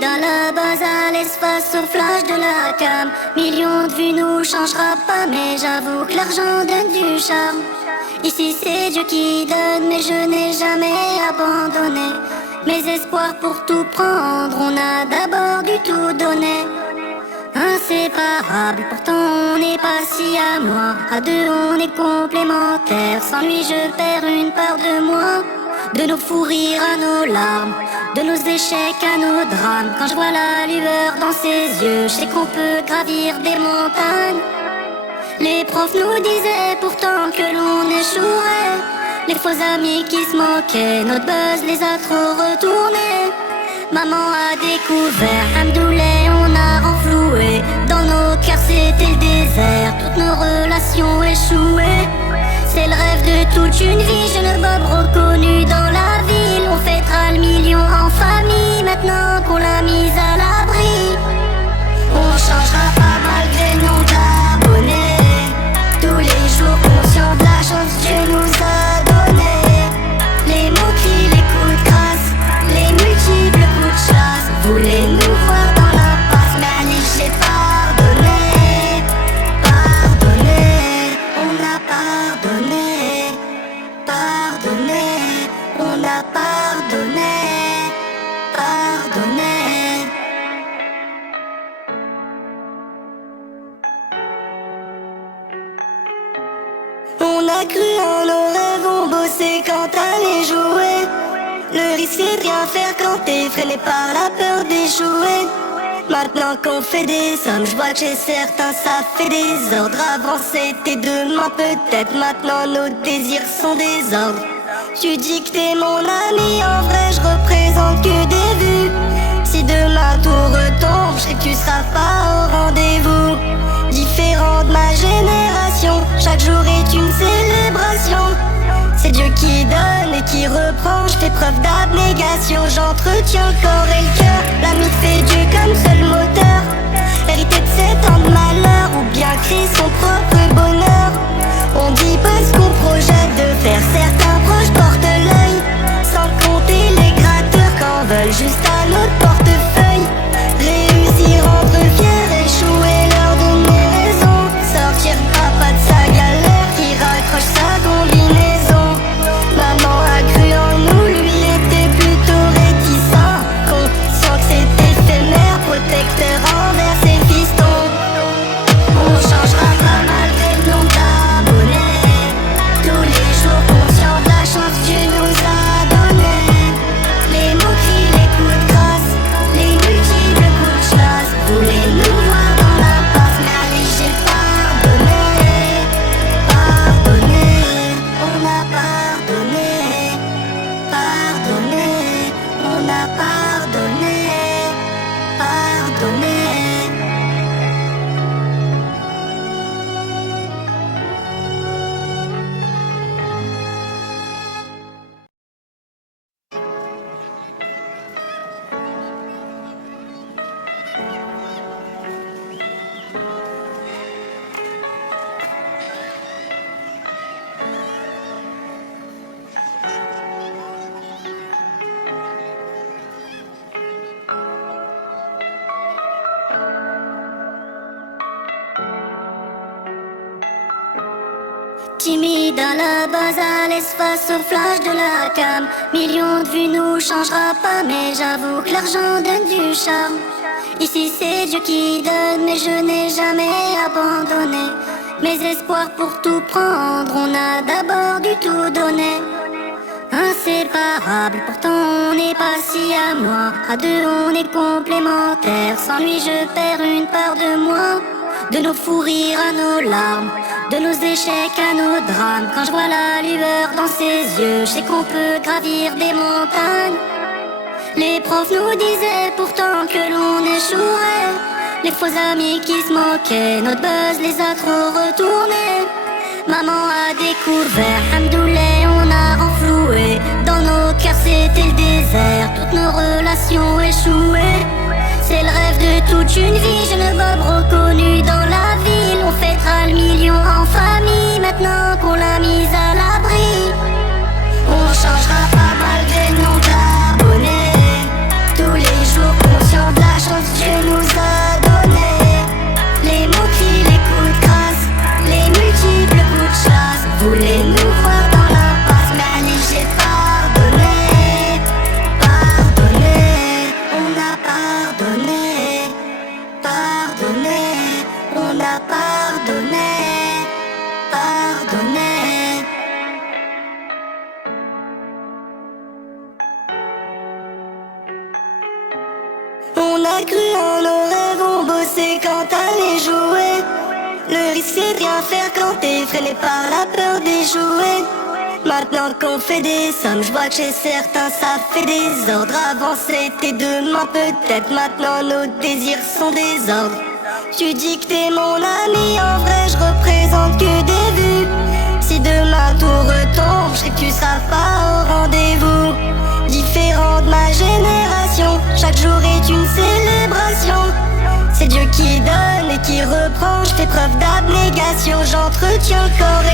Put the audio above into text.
Dans la base à l'espace au flash de la cam. Millions de vues nous changera pas, mais j'avoue que l'argent donne du charme. Ici c'est Dieu qui donne, mais je n'ai jamais abandonné mes espoirs pour tout prendre. On a d'abord du tout donné. Inséparable, pourtant on n'est pas si à moi. À deux on est complémentaires. Sans lui je perds une part de moi. De nos fous rires à nos larmes, de nos échecs à nos drames. Quand je vois la lueur dans ses yeux, je sais qu'on peut gravir des montagnes. Les profs nous disaient pourtant que l'on échouerait. Les faux amis qui se moquaient, notre buzz les a trop retournés. Maman a découvert, Hamdoullah, on a renfloué. Dans nos cœurs c'était le désert, toutes nos relations échouées. C'est le rêve de toute une vie, jeune Bob reconnu dans la ville. On fêtera le million en famille, maintenant qu'on l'a mise à l'abri. On changera pas malgré nos abonnés. Tous les jours conscients de la chance que Dieu nous a donné. Les mots-clés, les coups de grâce, les multiples coups de chasse. Voulez nous voir dans l'impasse, mais allez, j'ai pardonné. Pardonné, on a pardonné. Pardonné, on a pardonné. Pardonné. On a cru en nos rêves, on bossait quand t'allais jouer. Le risque c'est de rien faire quand t'es freiné par la peur d'échouer. Maintenant qu'on fait des sommes, je vois que chez certains ça fait des ordres. Avant c'était demain peut-être, maintenant nos désirs sont des ordres. Tu dis que t'es mon ami, en vrai je représente que des vues. Si demain tout retombe, je sais que tu seras pas au rendez-vous. Différent de ma génération, chaque jour est une célébration. C'est Dieu qui donne et qui reprend, je fais preuve d'abnégation. J'entretiens le corps et le cœur, l'ami fait Dieu comme seul moteur. Hérité de 7 ans de malheur, ou bien créer son propre bonheur. On dit pas ce qu'on projette de faire, certains proches portent l'œil. Sans compter les gratteurs qu'en veulent juste à notre portefeuille. Réussir, rendre fiers, échouer, leur donner raison. Sortir papa de sa galère qui raccroche sa combinaison. Maman a cru en nous, lui était plutôt réticent. Conscient que c'est éphémère, protecteur envers ses fistons. On changera pas malgré le nom d'abonnés. Tous les jours conscients de la chance que Dieu nous a donné. Les moqueries, les coups de grâce, les multiples coups de chasse. Voulez nous voir dans l'impasse, mais allez, j'ai pardonné. Pardonné, on a pardonné. Pardonné, on a pardonné. Pardonné. Timide à la base à l'espace au flash de la cam. Millions de vues nous changera pas, mais j'avoue que l'argent donne du charme. Ici c'est Dieu qui donne, mais je n'ai jamais abandonné mes espoirs pour tout prendre. On a d'abord du tout donné. Inséparable, pourtant on n'est pas si à moi. À deux on est complémentaires. Sans lui je perds une part de moi. De nos fous rires à nos larmes, de nos échecs à nos drames. Quand je vois la lueur dans ses yeux, je sais qu'on peut gravir des montagnes. Les profs nous disaient pourtant que l'on échouerait. Les faux amis qui se moquaient, notre buzz les a trop retournés. Maman a découvert, Hamdoullah, on a renfloué. Dans nos cœurs c'était le désert, toutes nos relations échouées. C'est le rêve de toute une vie, jeune Bob reconnu dans la ville. On fêtera le million en famille, maintenant qu'on l'a mise à l'abri. On changera pas malgré nos abonnés. Tous les jours conscients t'a pardonné, pardonné. On a cru en nos rêves, on bossait quand t'allais jouer. Le risque c'est de rien faire quand t'es freiné par la peur d'échouer. Maintenant qu'on fait des sommes, je vois que chez certains ça fait des ordres. Avant c'était demain peut-être, maintenant nos désirs sont des ordres. Tu dis que t'es mon ami, en vrai je représente que des vues. Si demain tout retombe, je sais que tu seras pas au rendez-vous. Différent de ma génération, chaque jour est une célébration. C'est Dieu qui donne et qui reprend, je fais preuve d'abnégation, j'entretiens le corps